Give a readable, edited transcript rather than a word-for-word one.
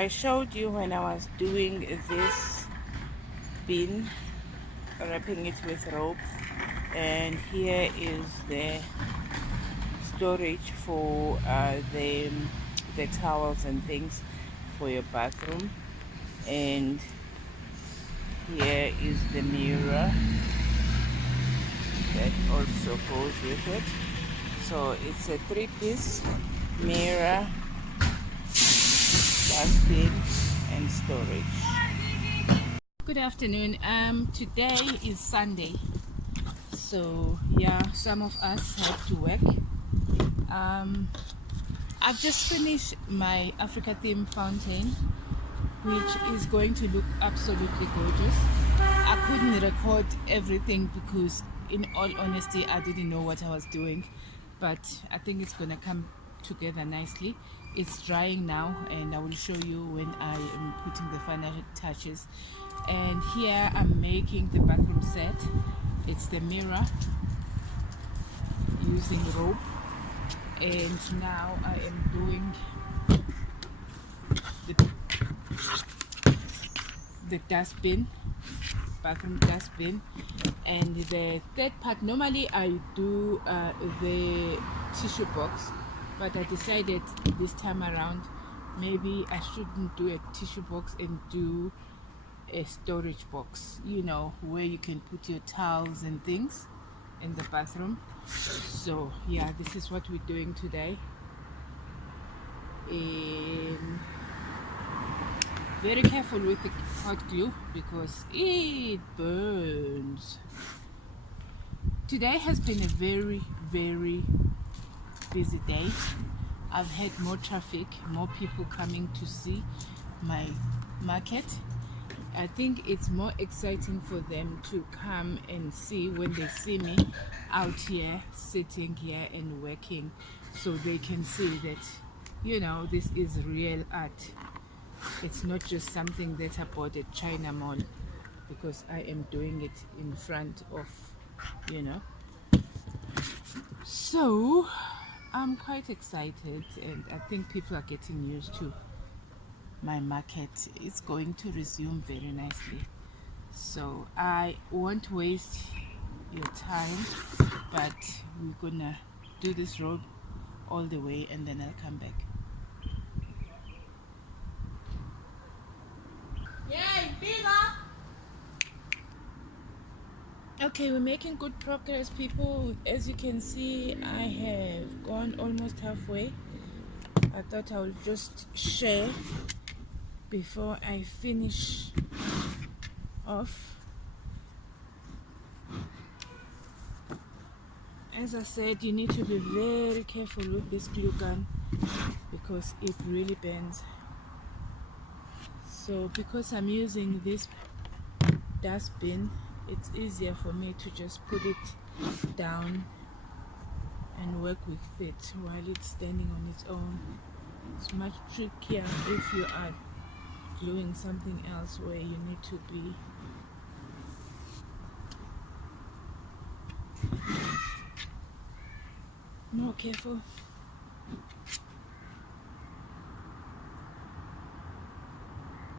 I showed you when I was doing this bin, wrapping it with rope, and here is the storage for the towels and things for your bathroom, and here is the mirror that also goes with it. So it's a 3-piece mirror, dustbin, and storage. Good afternoon. Today is Sunday, so yeah, some of us have to work. I've just finished my Africa theme fountain, which is going to look absolutely gorgeous. I couldn't record everything because, in all honesty, I didn't know what I was doing, but I think it's gonna come together nicely. It's drying now, and I will show you when I am putting the final touches. And here I'm making the bathroom set. It's the mirror using rope, and now I am doing the dustbin, bathroom dustbin, and the third part. Normally I do the tissue box, but I decided this time around maybe I shouldn't do a tissue box and do a storage box, you know, where you can put your towels and things in the bathroom. So yeah, this is what we're doing today. Very careful with the hot glue because it burns. Today has been a very busy day. I've had more traffic, more people coming to see my market. I think it's more exciting for them to come and see when they see me out here, sitting here and working, so they can see that, you know, this is real art. It's not just something that I bought at China Mall, because I am doing it in front of, you know. So I'm quite excited, and I think people are getting used to my market. It's going to resume very nicely. So I won't waste your time, but we're gonna do this road all the way and then I'll come back. Okay, we're making good progress, people. As you can see, I have gone almost halfway. I thought I would just share before I finish off. As I said, you need to be very careful with this glue gun because it really bends. So because I'm using this dustbin, it's easier for me to just put it down and work with it while it's standing on its own. It's much trickier if you are gluing something else where you need to be more careful.